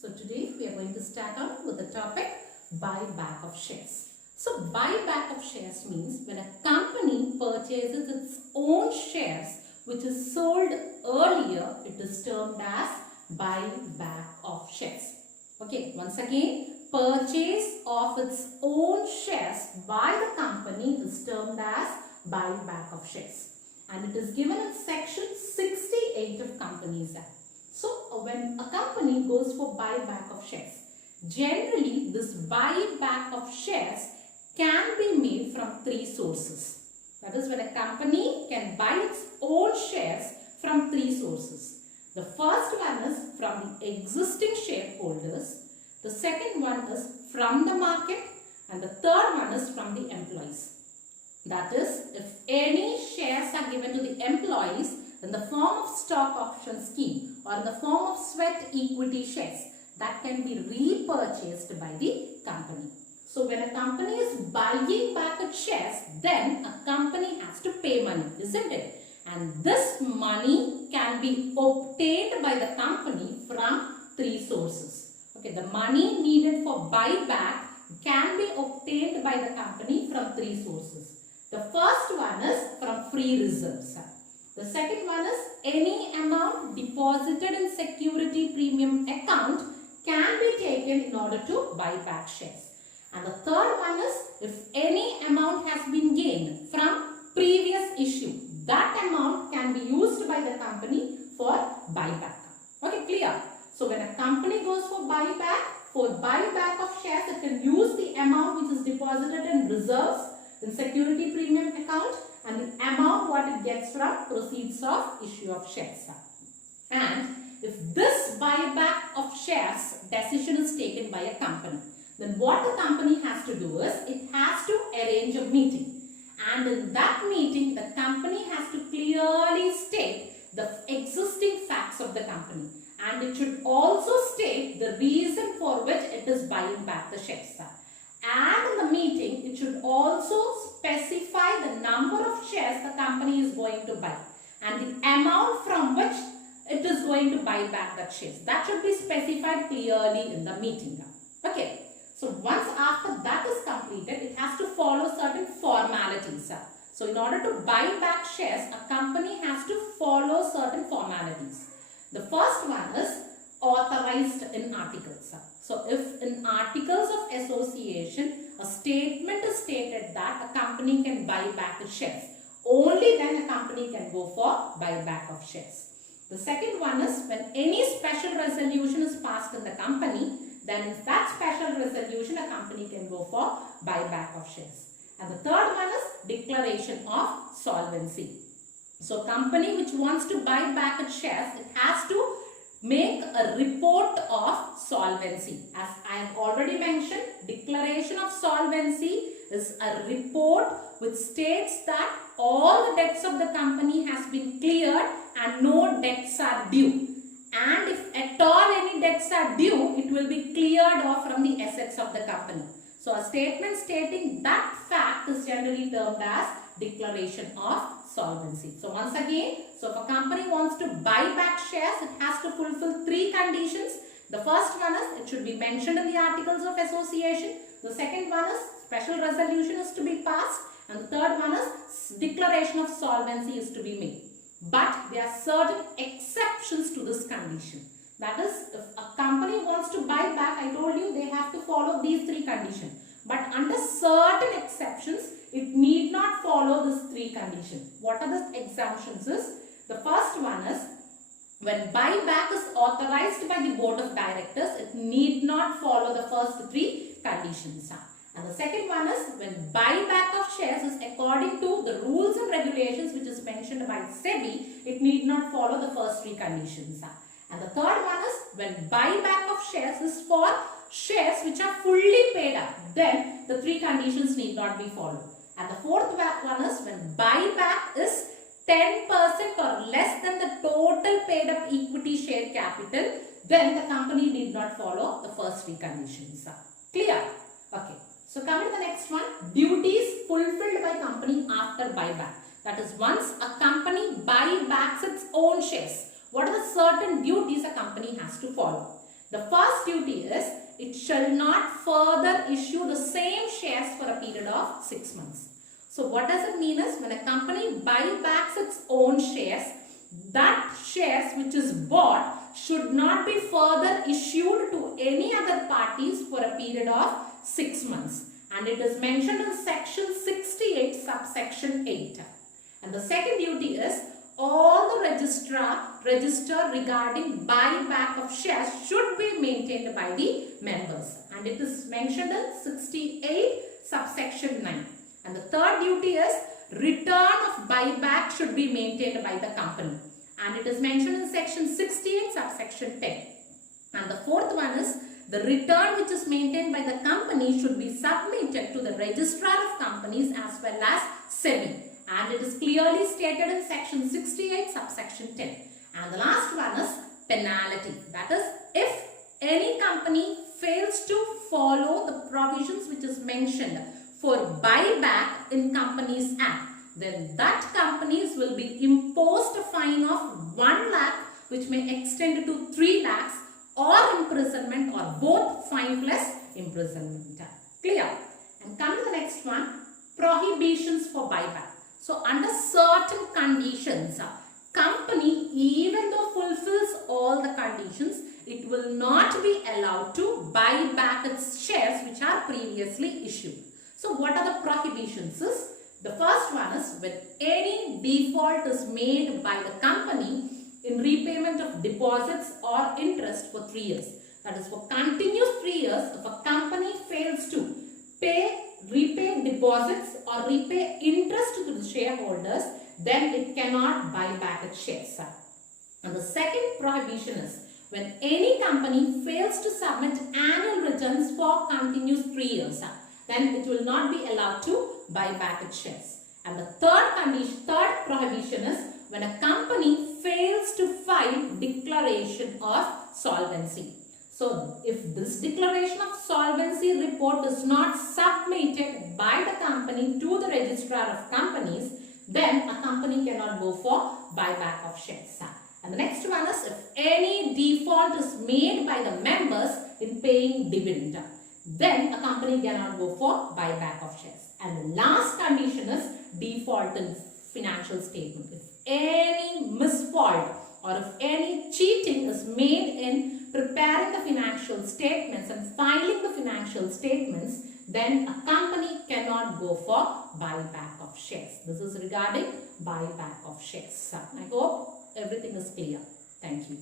So today we are going to start on with the topic buyback of shares. So buyback of shares means when a company purchases its own shares which is sold earlier, it is termed as buyback of shares. Okay, once again, purchase of its own shares by the company is termed as buyback of shares. And it is given in section 68 of Companies Act. So, when a company goes for buyback of shares, generally this buyback of shares can be made from three sources. That is, when a company can buy its own shares from three sources. The first one is from the existing shareholders, the second one is from the market, and the third one is from the employees. That is, if any shares are given to the employees in the form of stock option scheme or in the form of sweat equity shares, that can be repurchased by the company. So when a company is buying back its shares, then a company has to pay money, isn't it? And this money can be obtained by the company from three sources. Okay, the money needed for buyback can be obtained by the company from three sources. The first one is from free reserves. The second one is any amount deposited in security premium account can be taken in order to buy back shares. And the third one is if any amount has been gained from previous issue, that amount can be used by the company for buyback. Okay, clear? So when a company goes for buyback of shares, it can use the amount which is deposited in reserves, in security premium account, and the amount what it gets from proceeds of issue of shares. And if this buyback of shares decision is taken by a company, then what the company has to do is it has to arrange a meeting, and in that meeting the company has to clearly state the existing facts of the company, and it should also state the reason for which it is buying back the shares. And in the meeting, it should also specify the number of shares the company is going to buy and the amount from which it is going to buy back that shares. That should be specified clearly in the meeting. Okay. So once after that is completed, it has to follow certain formalities. So in order to buy back shares, a company has to follow certain formalities. The first one is authorized in articles. So if in articles of association a statement is stated that a company can buy back its shares, only then a company can go for buyback of shares. The second one is when any special resolution is passed in the company, then in that special resolution a company can go for buyback of shares. And the third one is declaration of solvency. So company which wants to buy back its shares, it has to make a report of solvency. As I have already mentioned, declaration of solvency is a report which states that all the debts of the company has been cleared and no debts are due. And if at all any debts are due, it will be cleared off from the assets of the company. So a statement stating that fact is generally termed as declaration of solvency. So once again, so if a company wants to buy back shares, it has to fulfill three conditions. The first one is it should be mentioned in the articles of association. The second one is special resolution is to be passed. And the third one is declaration of solvency is to be made. But there are certain exceptions to this condition. That is, if a company wants to buy back, I told you they have to follow these three conditions. But under certain exceptions, it need not follow these three conditions. What are the exemptions is? The first one is when buyback is authorized by the board of directors, it need not follow the first three conditions. And the second one is when buyback of shares is according to the rules and regulations which is mentioned by SEBI, it need not follow the first three conditions. And the third one is when buyback of shares is for shares which are fully paid up, then the three conditions need not be followed. And the fourth one is when buyback is 10% or less than the total paid up equity share capital, then the company need not follow the first three conditions. Clear? Okay. So coming to the next one, duties fulfilled by company after buyback. That is, once a company buy back its own shares, what are the certain duties a company has to follow? The first duty is it shall not further issue the same shares for a period of 6 months. So what does it mean is when a company buys back its own shares, that shares which is bought should not be further issued to any other parties for a period of 6 months. And it is mentioned in section 68 subsection 8. And the second duty is all the register regarding buyback of shares should be maintained by the members. And it is mentioned in 68 subsection 9. And the third duty is return of buyback should be maintained by the company. And it is mentioned in section 68 subsection 10. And the fourth one is the return which is maintained by the company should be submitted to the registrar of companies as well as SEBI. And it is clearly stated in section 68 subsection 10. And the last one is penalty. That is, if any company fails to follow the provisions which is mentioned for buyback in Companies Act, then that companies will be imposed a fine of 1 lakh which may extend to 3 lakhs or imprisonment, or both fine plus imprisonment. Clear? And come to the next one, prohibitions for buyback. So under certain conditions, company, even though fulfills all the conditions, it will not be allowed to buy back its shares which are previously issued. So what are the prohibitions? The first one is when any default is made by the company in repayment of deposits or interest for 3 years. That is, for continuous 3 years, if a company fails to repay deposits or repay interest to the shareholders, then it cannot buy back its shares. And the second prohibition is when any company fails to submit annual returns for continuous 3 years, then it will not be allowed to buy back its shares. And the third prohibition is when a company fails to file declaration of solvency. So, if this declaration of solvency report is not submitted by the company to the registrar of companies, then a company cannot go for buyback of shares. And the next one is if any default is made by the members in paying dividend, then a company cannot go for buyback of shares. And the last condition is default in financial statement. If any misfault or if any cheating is made in preparing the financial statements and filing the financial statements, then a company cannot go for buyback of shares. This is regarding buyback of shares. I hope everything is clear. Thank you.